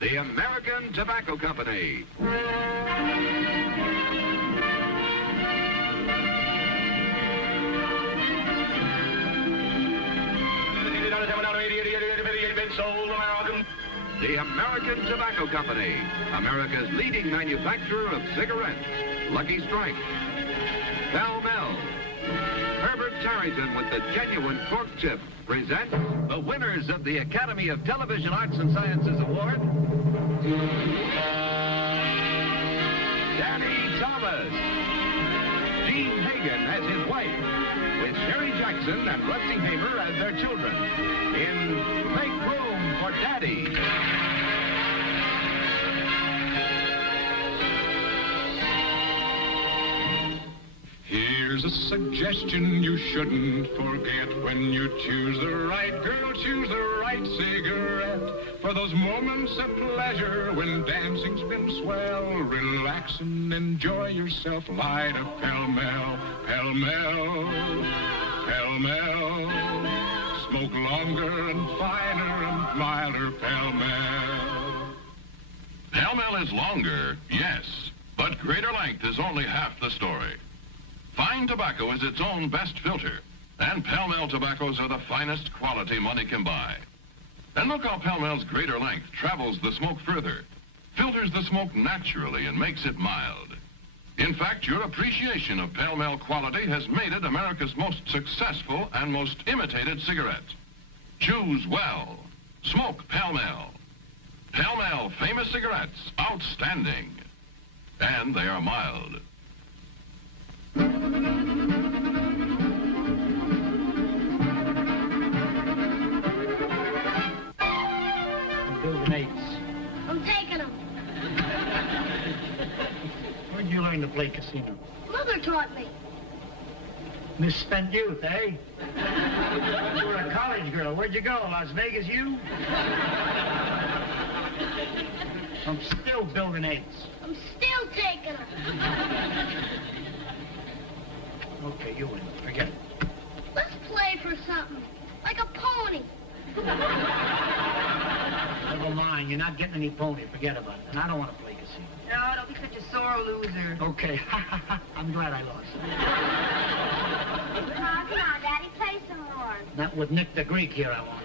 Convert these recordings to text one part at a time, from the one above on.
The American Tobacco Company. The American Tobacco Company, America's leading manufacturer of cigarettes. Lucky Strike, Pall Mall. Herbert Tarrington with the genuine cork tip presents the winners of the Academy of Television Arts and Sciences Award. Danny Thomas. Gene Hagen as his wife, with Sherry Jackson and Rusty Hamer as their children, in Make Room for Daddy. Here's a suggestion you shouldn't forget. When you choose the right girl, choose the right cigarette. For those moments of pleasure when dancing's been swell, relax and enjoy yourself. Light a Pall Mall, Pall Mall, Pall Mall. Smoke longer and finer and milder, Pall Mall. Pall Mall is longer, yes, but greater length is only half the story. Fine tobacco is its own best filter, and Pall Mall tobaccos are the finest quality money can buy. And look how Pall Mall's greater length travels the smoke further, filters the smoke naturally and makes it mild. In fact, your appreciation of Pall Mall quality has made it America's most successful and most imitated cigarette. Choose well. Smoke Pall Mall. Pall Mall famous cigarettes, outstanding. And they are mild. Building eights. I'm taking them. Where'd you learn to play casino? Mother taught me. Misspent youth, eh? You were a college girl. Where'd you go? Las Vegas, you? I'm still building eights. I'm still taking them. Okay, you win. Forget it. Let's play for something. Like a pony. Never mind. You're not getting any pony. Forget about it. And I don't want to play casino. No, don't be such a sore loser. Okay. I'm glad I lost. Come on, Daddy. Play some more. Not with Nick the Greek here, I want.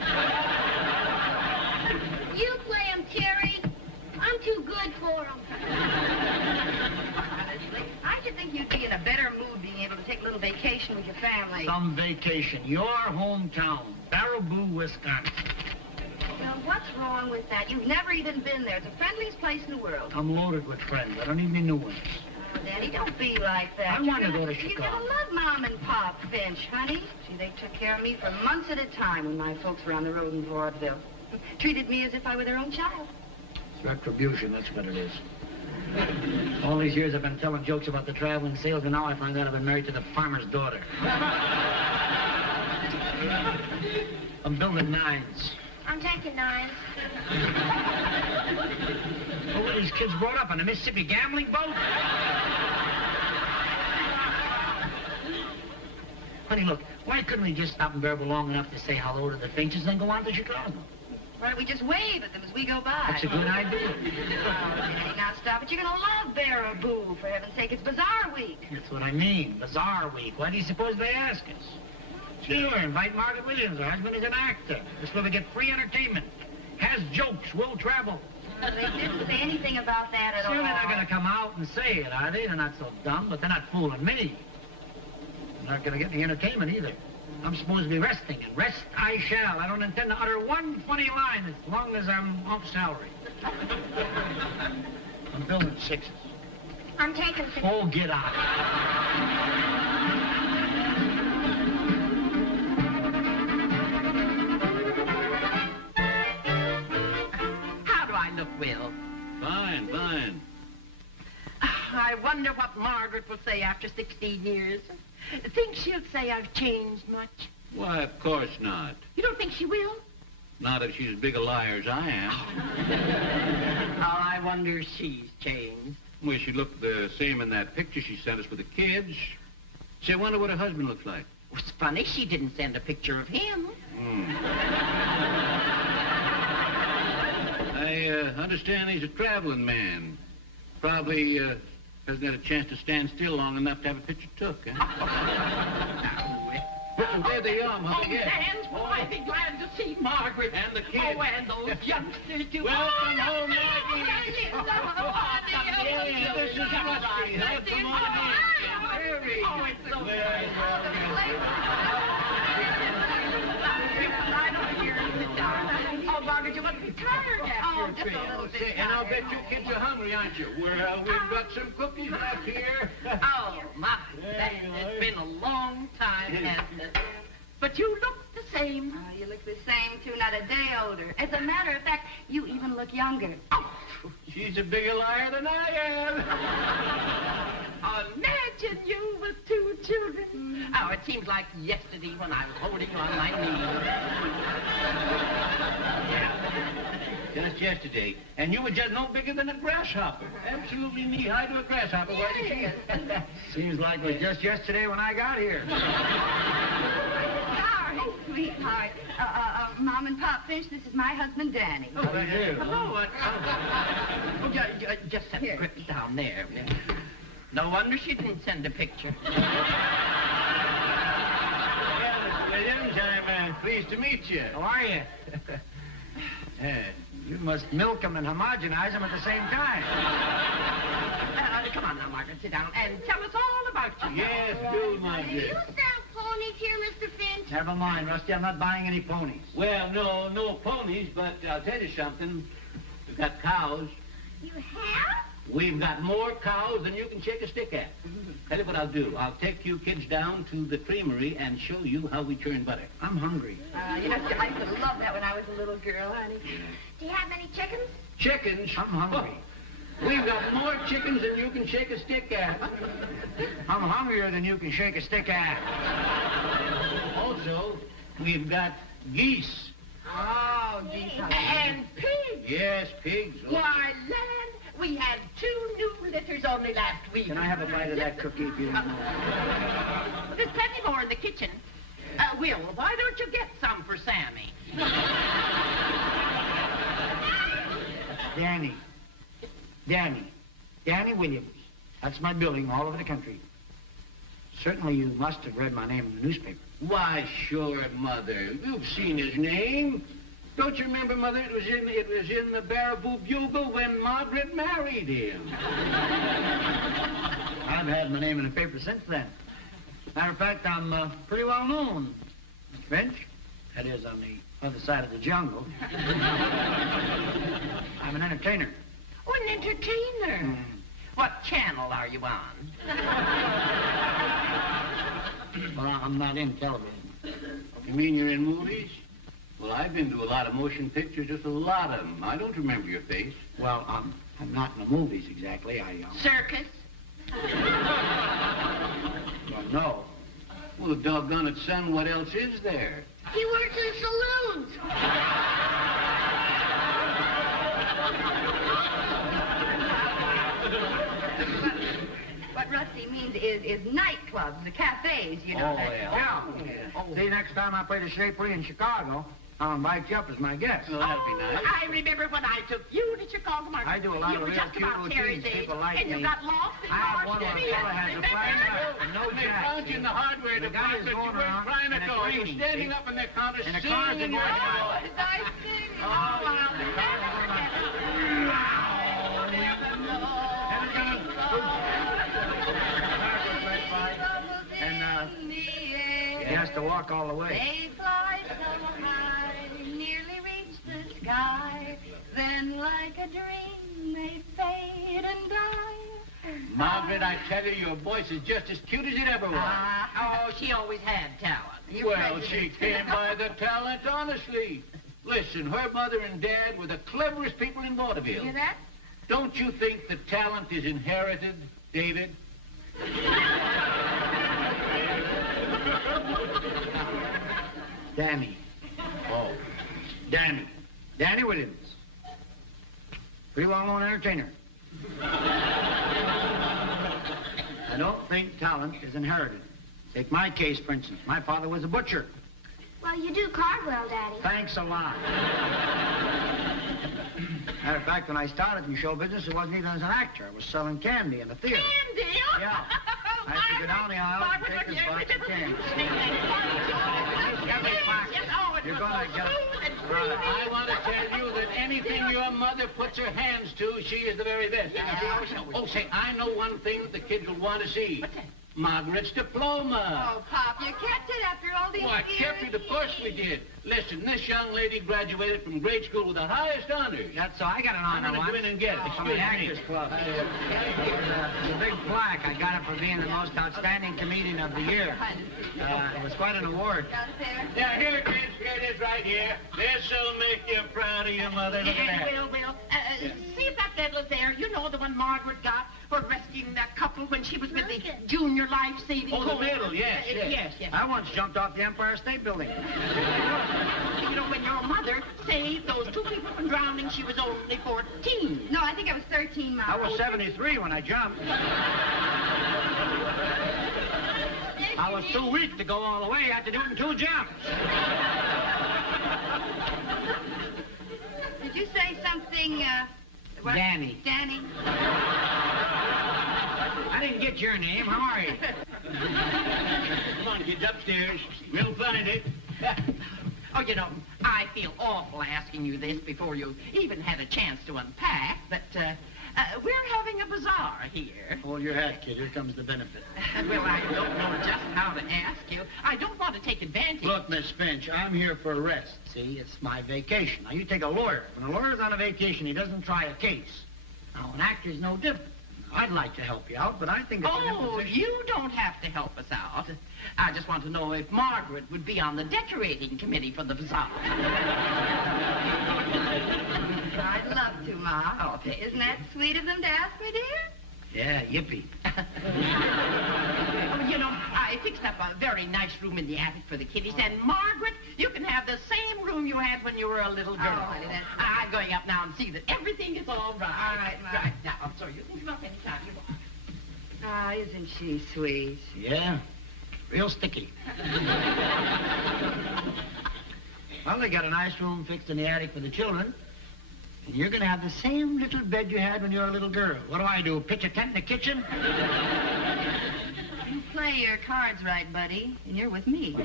You play them, Terry. I'm too good for them. Honestly, I should think you'd be in a better mood being able to take a little vacation with your family. Some vacation. Your hometown. Baraboo, Wisconsin. Now, what's wrong with that? You've never even been there. It's the friendliest place in the world. I'm loaded with friends. I don't need any new ones. Oh, Daddy, don't be like that. I want to go to You're Chicago. gonna love Mom and Pop Finch, honey. See, they took care of me for months at a time when my folks were on the road in vaudeville. Treated me as if I were their own child. It's retribution, that's what it is. All these years I've been telling jokes about the traveling salesman. Now I find out I've been married to the farmer's daughter. I'm building nines. I'm taking 9s. What were these kids brought up on a Mississippi gambling boat? Honey, look, why couldn't we just stop in Baraboo long enough to say hello to the Finches and then go on to Chicago? Why don't we just wave at them as we go by? That's a good idea. Oh, Daddy, now stop it. You're gonna love Baraboo. For heaven's sake, it's Bazaar Week. That's what I mean, Bazaar Week. Why do you suppose they ask us? Sure, invite Margaret Williams. Her husband is an actor. This way we get free entertainment. Has jokes, will travel. They didn't say anything about that at all. Sure, they're not going to come out and say it, are they? They're not so dumb, but they're not fooling me. They're not going to get any entertainment either. I'm supposed to be resting, and rest I shall. I don't intend to utter one funny line as long as I'm off salary. I'm building 6s. I'm taking 6. Oh, get out. How do I look, Will? Fine, fine. I wonder what Margaret will say after 16 years. Think she'll say I've changed much? Why, of course not. You don't think she will? Not if she's as big a liar as I am. How I wonder if she's changed. Well, she looked the same in that picture she sent us with the kids. Say, I wonder what her husband looks like. It's funny she didn't send a picture of him. I understand he's a traveling man. Probably hasn't had a chance to stand still long enough to have a picture took, huh? There they are, Mother. Oh, Sans, will I be glad to see Margaret. And the kids. Oh, and those youngsters, too. Welcome home, Maggie. Yeah, this is Rusty. Welcome home, Harry. Oh, it's so Well, right over here. Sit down. Oh, Margaret, you must be tired Oh, after just a little bit. And I'll bet you kids are hungry, aren't you? Well, we've got some cookies back here. Oh, my, it's been a long time, hasn't it? But you look the same. Oh, you look the same, too, not a day older. As a matter of fact, you even look younger. Oh, She's a bigger liar than I am. imagine you with 2 children. Oh, it seems like yesterday when I was holding you on my knee. Just yesterday. And you were just no bigger than a grasshopper. Absolutely knee-high to a grasshopper. Why did she? Seems like it was just yesterday when I got here. Sorry, sweetheart. Mom and Pop Finch, this is my husband, Danny. How do you do? Hello. Just set the grip down there. No wonder she didn't send a picture. I'm pleased to meet you. How are you? You must milk them and homogenize them at the same time. Come on now, Margaret, sit down and tell us all about you. Yes, do, my Do you dear. sell ponies here, Mr. Finch? Never mind, Rusty. I'm not buying any ponies. Well, no ponies, but I'll tell you something. We've got cows. You have? We've got more cows than you can shake a stick at. Tell you what I'll do. I'll take you kids down to the creamery and show you how we churn butter. I'm hungry. I used to love that when I was a little girl, honey. Do you have any chickens? Chickens? I'm hungry. Oh, we've got more chickens than you can shake a stick at. I'm hungrier than you can shake a stick at. Also, we've got geese. Oh, geez. And pigs. Yes, pigs. Oh. Why, land, we had 2 new litters only last week. Can I have a bite of that cookie if you don't mind? There's plenty more in the kitchen. Will, why don't you get some for Sammy? Danny Williams. That's my billing all over the country. Certainly you must have read my name in the newspaper. Why, sure, Mother. You've seen his name. Don't you remember, Mother? It was in the Baraboo Bugle when Margaret married him. I've had my name in the paper since then. Matter of fact, I'm pretty well known, Mr. Finch. That is, on the other side of the jungle. I'm an entertainer. Oh, an entertainer. What channel are you on? Well, I'm not in television. You mean you're in movies? Well, I've been to a lot of motion pictures, just a lot of them. I don't remember your face. Well, I'm not in the movies exactly. Circus? Well, no. Well, doggone it, son, what else is there? He works in saloons. What Rusty means is nightclubs, the cafes, you know. Yeah. See, next time I play the Shapery in Chicago, I'll invite you up as my guest. Well, that'd be nice. I remember when I took you to Chicago, Margaret. I do a lot you of were real just cute about Terry's routines. age, People like and you me. got lost in I have one Washington. where a fella has a flag and no They jack. found you in the hardware The guy is department. You going weren't around trying to in a go. You were green, standing see? up in their counter And the singing. cars are going Oh, by. it's nice singing. Oh, I'll never know. And he has to walk all the way. They fly so high, nearly reach the sky. Then, like a dream, they fade and die. Margaret, I tell you, your voice is just as cute as it ever was. Oh, she always had talent. Well, she came by the talent, honestly. Listen, her mother and dad were the cleverest people in vaudeville. Hear that? Don't you think the talent is inherited, David? Danny. Oh. Danny Williams. Pretty well-known entertainer. I don't think talent is inherited. Take my case, for instance. My father was a butcher. Well, you do carve well, Daddy. Thanks a lot. Matter of fact, when I started in show business, it wasn't even as an actor. I was selling candy in the theater. Candy? Yeah. I had to go down the aisle and take this box of candy. You're gonna get it. I want to tell you that anything your mother puts her hands to, she is the very best. Oh, say, I know one thing that the kids will want to see. What's that? Margaret's diploma. Oh, Pop, you kept it after all these Why, years. kept it, of course we did. Listen, this young lady graduated from grade school with the highest honors. That's so. I got an honor I'm gonna once. go in and get it. From the Excuse me. Actors Club. The big plaque. I got it for being the most outstanding comedian of the year. It was quite an award. Got it there? Yeah, here it is. Here it is right here. This'll make you proud of your mother. Look at that. Well, see if that medal is there. You know, the one Margaret got for rescuing that couple when she was with the Junior Life Saving Oh, the Corps. medal, yes, yes. Yes. I once jumped off the Empire State Building. You know, when your mother saved those two people from drowning, she was only 14. No, I think I was 13, Mom. I was 73 when I jumped. I was too weak to go all the way. I had to do it in 2 jumps. Did you say something, what? Danny. Danny? I didn't get your name. How are you? Come on, kids, upstairs. We'll find it. Oh, you know, I feel awful asking you this before you even had a chance to unpack, but we're having a bazaar here. Hold your hat, kid. Here comes the benefit. Well, I don't know just how to ask you. I don't want to take advantage. Look, Miss Finch, I'm here for a rest. See, it's my vacation. Now, you take a lawyer. When a lawyer's on a vacation, he doesn't try a case. Now, an actor's no different. I'd like to help you out, but I think it's an Oh, imposition. you don't have to help us out. I just want to know if Margaret would be on the decorating committee for the bazaar. I'd love to, Ma. Oh, okay. Isn't that sweet of them to ask me, dear? Yeah, yippee. Oh, you know, I fixed up a very nice room in the attic for the kiddies, and Margaret, you can have the same room you had when you were a little girl. Oh, honey, that's I'm going up now and see that everything is all right. All right, Ma. Right, now, I'm sorry, you can come up anytime you want. Ah, isn't she sweet? Yeah, real sticky. Well, they got a nice room fixed in the attic for the children. And you're going to have the same little bed you had when you were a little girl. What do? Pitch a tent in the kitchen? You play your cards right, buddy, and you're with me.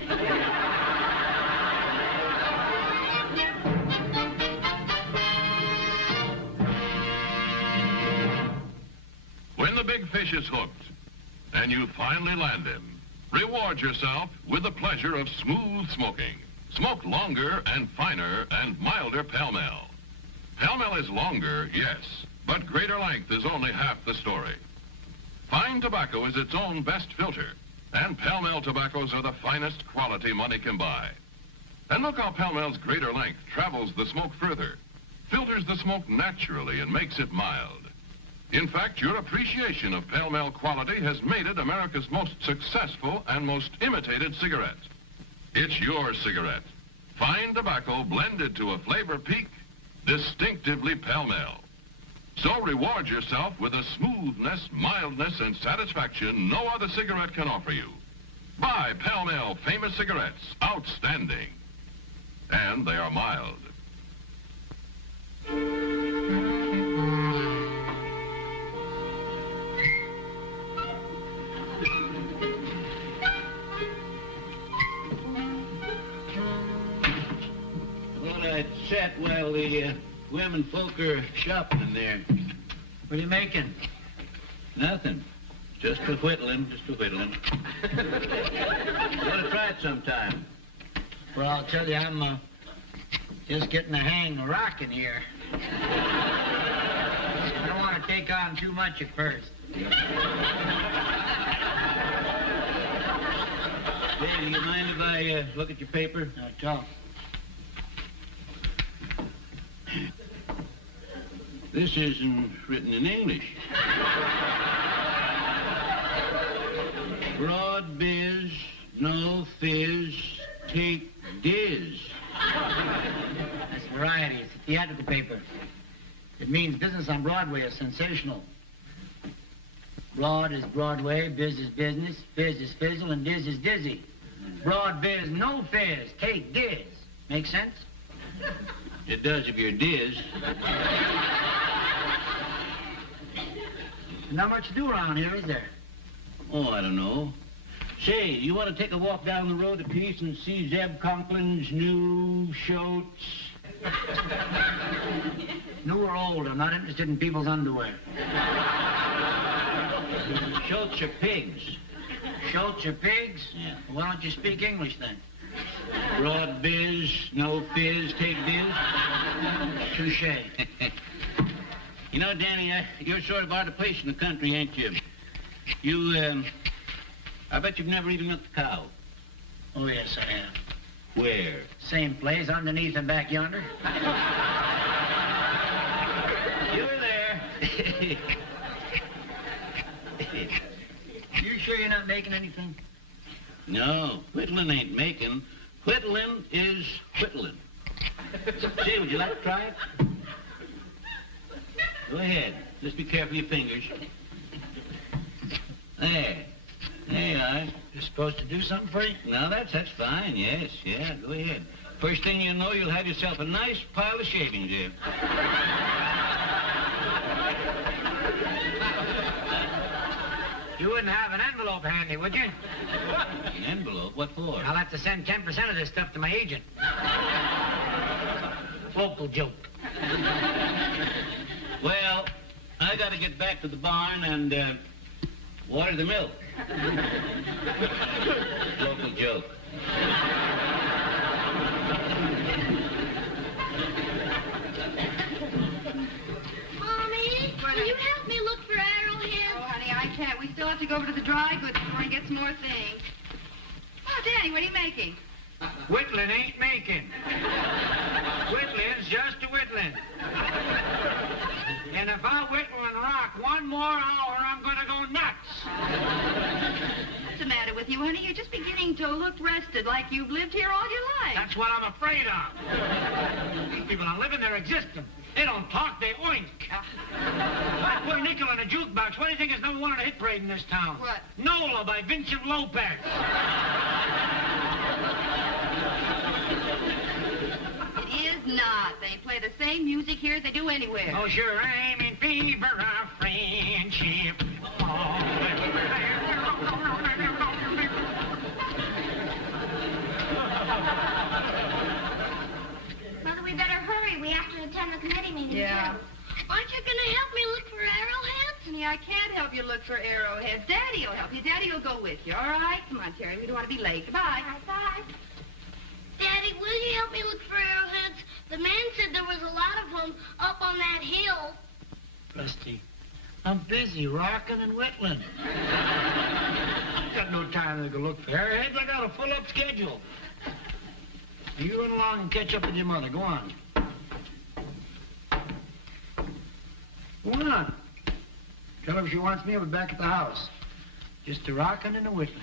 When the big fish is hooked and you finally land him, reward yourself with the pleasure of smooth smoking. Smoke longer and finer and milder Pall Mall. Pall Mall is longer, yes, but greater length is only half the story. Fine tobacco is its own best filter, and Pall Mall tobaccos are the finest quality money can buy. And look how Pall Mall's greater length travels the smoke further, filters the smoke naturally and makes it mild. In fact, your appreciation of Pall Mall quality has made it America's most successful and most imitated cigarette. It's your cigarette. Fine tobacco blended to a flavor peak, distinctively Pall Mall. So reward yourself with a smoothness, mildness, and satisfaction no other cigarette can offer you. Buy Pall Mall famous cigarettes, outstanding. And they are mild. Well, I'd sat while the women folk are shopping in there. What are you making? Nothing. Just a whittling, just a whittling. Want to try it sometime? Well, I'll tell you, I'm just getting the hang of rocking here. I don't want to take on too much at first. Hey, do you mind if I look at your paper? Now, talk. This isn't written in English. Broad biz, no fizz, take diz. That's variety. It's a theatrical paper. It means business on Broadway is sensational. Broad is Broadway, biz is business, fizz is fizzle, and diz is dizzy. Broad biz, no fizz, take diz. Make sense? It does if you're Diz. Not much to do around here, is there? Oh, I don't know. Say, you want to take a walk down the road a piece and see Zeb Conklin's new Schultz? New or old, I'm not interested in people's underwear. Schultz are pigs. Schultz are pigs? Yeah. Why don't you speak English then? Broad biz, no fizz, take biz. Touche. You know, Danny, you're sort of out of place in the country, ain't you? I bet you've never even met the cow. Oh, yes, I have. Where? Same place, underneath and back yonder. You're there. You sure you're not making anything? No, whittling ain't making. Whittling is whittling. Say, would you like to try it? Go ahead. Just be careful of your fingers. There. There you are. You're supposed to do something for you? Now, that's fine, yes. Yeah, go ahead. First thing you know, you'll have yourself a nice pile of shavings there. You wouldn't have an envelope handy, would you? An envelope? What for? I'll have to send 10% of this stuff to my agent. Local joke. Well, I got to get back to the barn and water the milk. Local joke. Mommy, will you help me look for arrowheads? Oh, honey, I can't. We still have to go over to the dry goods before he gets more things. Oh, Danny, what are you making? Whittling ain't making. Whittling's just a whittling. And if I whittle and rock one more hour, I'm going to go nuts. What's the matter with you, honey? You're just beginning to look rested, like you've lived here all your life. That's what I'm afraid of. These people are living their existence. They don't talk, they oink. I put a nickel in a jukebox. What do you think is number one on the hit parade in this town? What? Nola by Vincent Lopez. It is not. They play the same music here as they do anywhere. Oh, sure, I'm in fever of friendship. Mother, we better hurry. We have to attend the committee meeting, Yeah. too. Aren't you going to help me look for arrowheads? Honey, I can't help you look for arrowheads. Daddy will help you. Daddy will go with you, all right? Come on, Terry. We don't want to be late. Goodbye. Bye. Daddy, will you help me look for arrowheads? The man said there was a lot of them up on that hill. Rusty, I'm busy rocking and whittling. Got no time to go look for arrowheads. I got a full-up schedule. You run along and catch up with your mother. Go on. Go on. Tell her if she wants me, I'll be back at the house. Just a rocking and a whittling.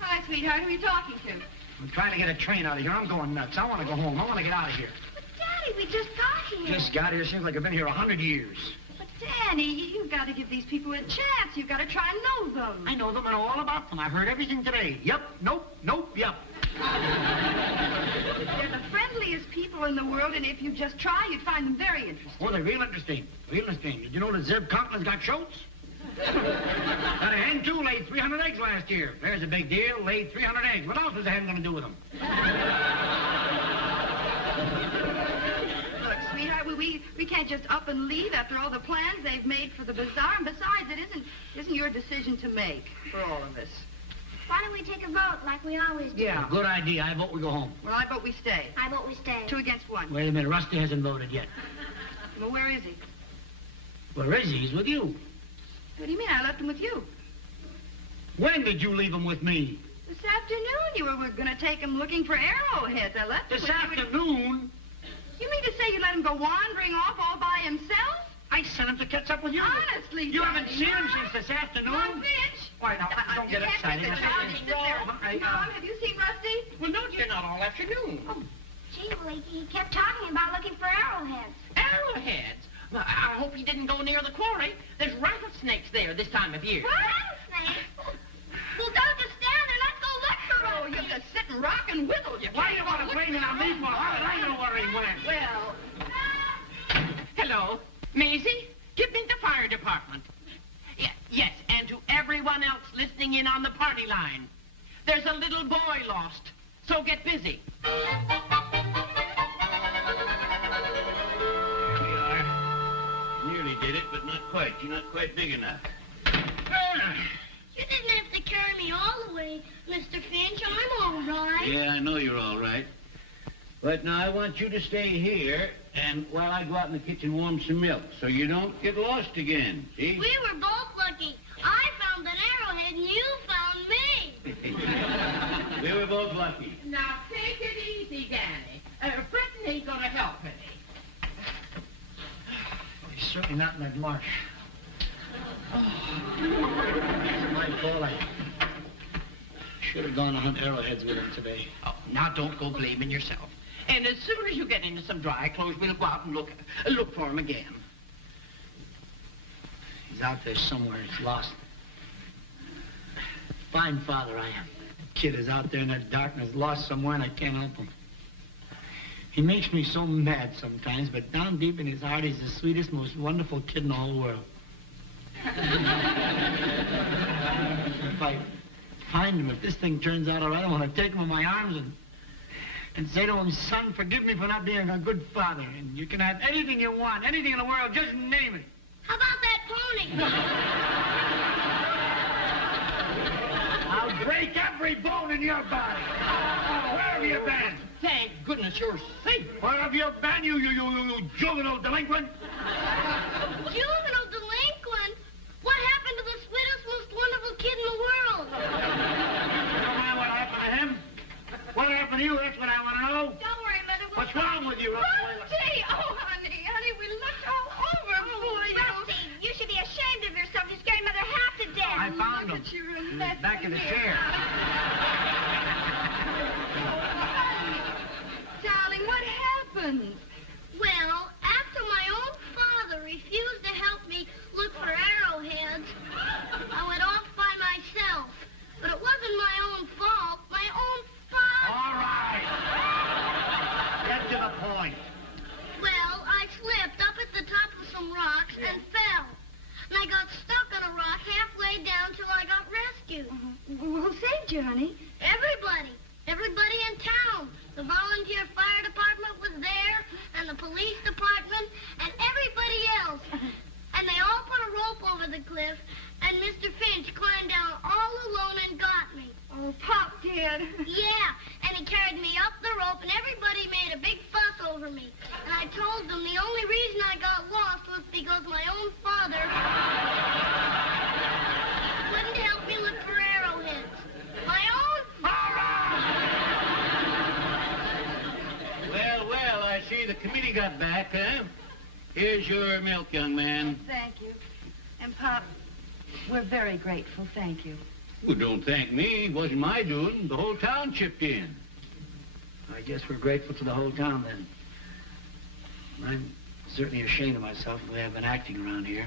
Hi, sweetheart. Who are you talking to? I'm trying to get a train out of here. I'm going nuts. I want to go home. I want to get out of here. But, Daddy, we just got here. Just got here. Seems like I've been here 100 years. But, Danny, you've got to give these people a chance. You've got to try and know them. I know them. I know all about them. I've heard everything today. Yep, nope, yep. They're the friendliest people in the world, and if you just try, you'd find them very interesting. Oh, they're real interesting. Real interesting. Did you know that Zeb Conklin's got Schultz? Got a hen, too, laid 300 eggs last year. There's a big deal. Laid 300 eggs. What else was the hen going to do with them? Look, sweetheart, we can't just up and leave after all the plans they've made for the bazaar. And besides, it isn't your decision to make for all of us. Why don't we take a vote like we always do? Yeah, good idea. I vote we go home. Well, I vote we stay. I vote we stay. 2 against 1. Wait a minute. Rusty hasn't voted yet. Well, where is he? Where is he? He's with you. What do you mean? I left him with you. When did you leave him with me? This afternoon, you were going to take him looking for arrowheads. I left him This with you. afternoon? You mean to say you let him go wandering off all by himself? I sent him to catch up with you. Honestly, You haven't Daddy, seen him Mom. since this afternoon? Mom, bitch. Why, now, don't get You can't excited. take the child and sit there. Mom, have you seen Rusty? Well, no, you're not all afternoon. Gee, well, he kept talking about looking for arrowheads. Arrowheads? I hope he didn't go near the quarry. There's rattlesnakes there this time of year. Rattlesnakes? Well, don't just stand there. Let's go look for them. Oh, you just sit and rock and wiggle. Why do you want to blame it on me for? How did I know where he went? Well, hello, Maisie, give me the fire department. Yes, and to everyone else listening in on the party line. There's a little boy lost, so get busy. Here we are. Nearly did it, but not quite. You're not quite big enough. You didn't have to carry me all the way, Mr. Finch. I'm all right. Yeah, I know you're all right. But now I want you to stay here, and while I go out in the kitchen warm some milk, so you don't get lost again, see? We were both lucky. I found an arrowhead and you found me. We were both lucky. Now, take it easy, Danny. Fritton ain't gonna help any. He's certainly not in that marsh. It's my fault. I should have gone to hunt arrowheads with him today. Oh, now don't go blaming yourself. And as soon as you get into some dry clothes, we'll go out and look for him again. He's out there somewhere. He's lost. Fine father I am. The kid is out there in that darkness, lost somewhere, and I can't help him. He makes me so mad sometimes, but down deep in his heart, he's the sweetest, most wonderful kid in the whole world. If I find him, if this thing turns out all right, I want to take him in my arms and say to him, son, forgive me for not being a good father. And you can have anything you want, anything in the world, just name it. How about that pony? I'll break every bone in your body. Where have you been? Thank goodness you're safe. Where have you been, you juvenile delinquent? Juvenile delinquent? What happened to the sweetest, most wonderful kid in the world? Don't mind what happened to him. What happened to you? That's what I want to know. Don't worry, Mother. What's wrong with you? Rusty! Oh, honey, we looked all over for you. Rusty, you should be ashamed of yourself. You scared Mother half to death. I found him. He He was back in the chair. Darling, what happened? Well, after my own father refused to help me look for arrowheads, I went off by myself. But it wasn't my own fault. My own father. All right. Get to the point. Well, I slipped up at the top of some rocks and fell. And I got stuck on a rock halfway down till I got rescued. Who saved you, honey? Everybody. Everybody in town. The volunteer fire department was there, and the police department, and everybody else. And they all put a rope over the cliff, and Mr. Finch climbed down all alone and got me. Oh, Pop did. Yeah, and he carried me up the rope, and everybody made a big fuss over me. And I told them the only reason I got lost was because my own father couldn't help me look for arrowheads. My own father! Well, I see the committee got back, huh? Here's your milk, young man. Thank you. And, Pop, we're very grateful. Thank you. Well, don't thank me. It wasn't my doing. The whole town chipped in. I guess we're grateful to the whole town, then. I'm certainly ashamed of myself the way I've been acting around here.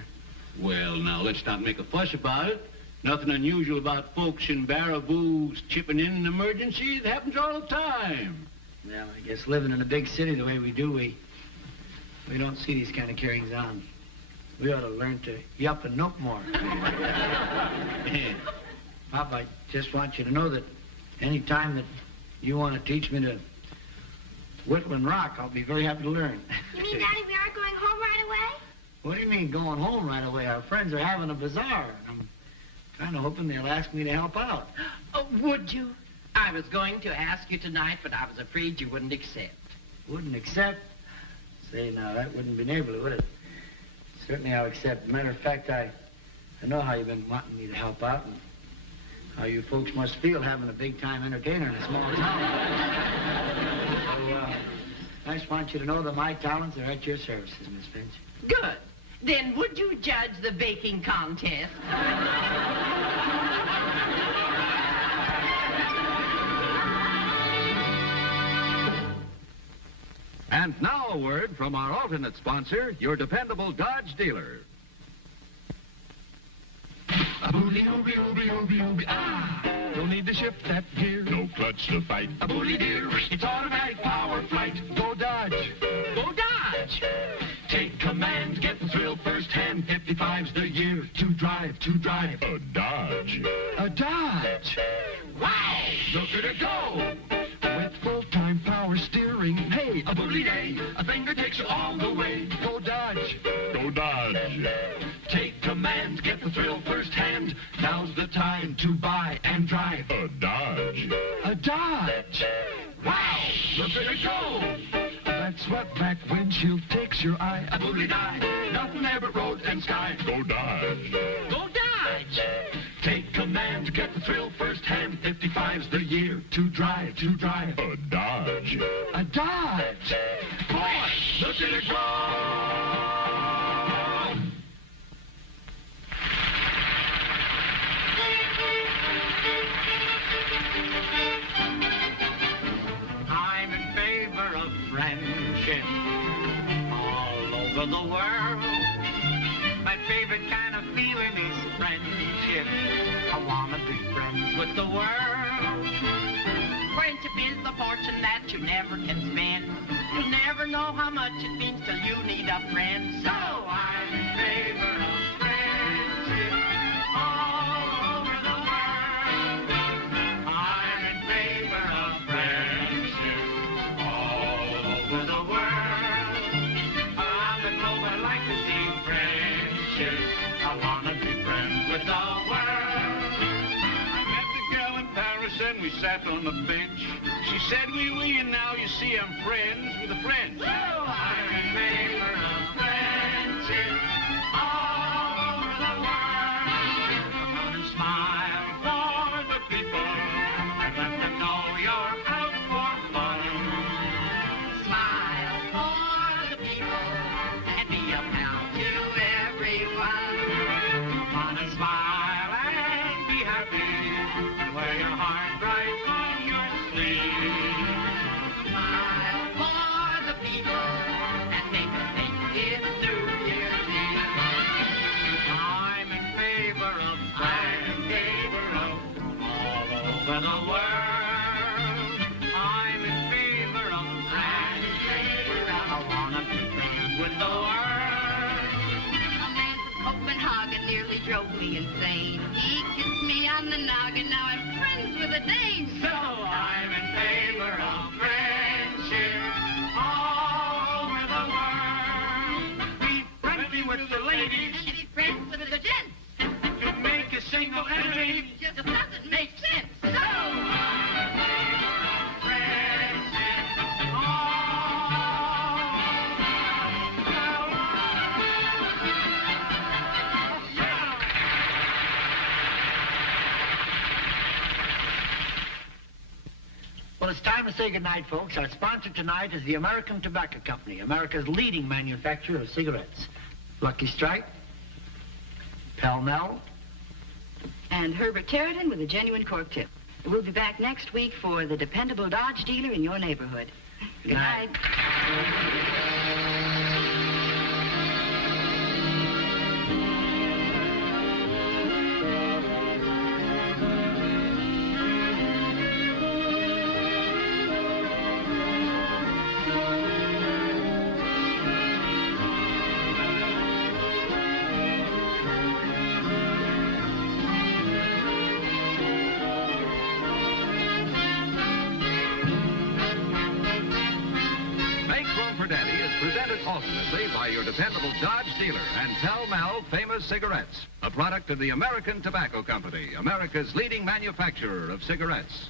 Well, now, let's not make a fuss about it. Nothing unusual about folks in Baraboo's chipping in an emergency. It happens all the time. Well, I guess living in a big city the way we do, we don't see these kind of carryings on. We ought to learn to yup and nope more. Pop, I just want you to know that any time that you want to teach me to whittle and rock, I'll be very happy to learn. You mean, Daddy, we aren't going home right away? What do you mean going home right away? Our friends are having a bazaar. I'm kind of hoping they'll ask me to help out. Oh, would you? I was going to ask you tonight, but I was afraid you wouldn't accept. Wouldn't accept? Say, now, that wouldn't be neighborly, would it? Certainly I'll accept. Matter of fact, I know how you've been wanting me to help out and how you folks must feel having a big-time entertainer in a small town. So, I just want you to know that my talents are at your services, Miss Finch. Good. Then would you judge the baking contest? And now a word from our alternate sponsor, your dependable Dodge dealer. A booly, ooby, ooby, ooby, ooby, ah! Don't need to shift that gear. No clutch to fight. A booly dear, it's automatic power flight. Go Dodge. Go Dodge. Take command, get the thrill firsthand. 55's the year to drive, to drive. A Dodge. A Dodge. Wow! Look at it go! With full-time power steering. Hey, a booly day. A thing that takes you all the way. Go Dodge. Go Dodge. Take command, get the thrill firsthand. Now's the time to buy and drive. A Dodge. A Dodge. Wow! Look at it go! That's what back windshield takes your eye. A booty die. Nothing there but road and sky. Go Dodge. Go Dodge. Take command, get the thrill firsthand. 55's the year to drive, to drive. A Dodge. A Dodge. Boy, look at it go! I'm in favor of friendship all over the world. My favorite kind of feeling is friendship. I want to be friends with the world. Friendship is the fortune that you never can spend. You'll never know how much it means till you need a friend. So I'm in favor of friendship all over the world. I'm in favor of friendship all over the world. Around the globe I'd like to see friendship. I want to be friends with the world. I met the girl in Paris and we sat on the bench. She said, oui, and now you see I'm friends with a friend. So I'm in favor of friendship all over the world. Come on and smile for the people and let them know you're out for fun. Smile for the people and be a pal to everyone. Come on and smile and be happy. Wear your heart right on your sleeve. Smile for the people and make them think it through yearly. I'm in favor of all over the world. I'm in favor of I wanna be friends with the world. A man from Copenhagen nearly drove me insane. He kissed me on the noggin, now I'm friends with a dame. So I'm in favor of friendship all over the world. Be friendly with the ladies And be friends with the gents. to make a single enemy. Just doesn't make sense. So I'm in favor of friendship all over the world. Well, it's time to say goodnight, folks. Our sponsor tonight is the American Tobacco Company, America's leading manufacturer of cigarettes. Lucky Strike, Pall Mall, And Herbert Territon with a genuine cork tip. We'll be back next week for the dependable Dodge dealer in your neighborhood. Good night. Alternately by your dependable Dodge dealer and Pall Mall Famous Cigarettes, a product of the American Tobacco Company, America's leading manufacturer of cigarettes.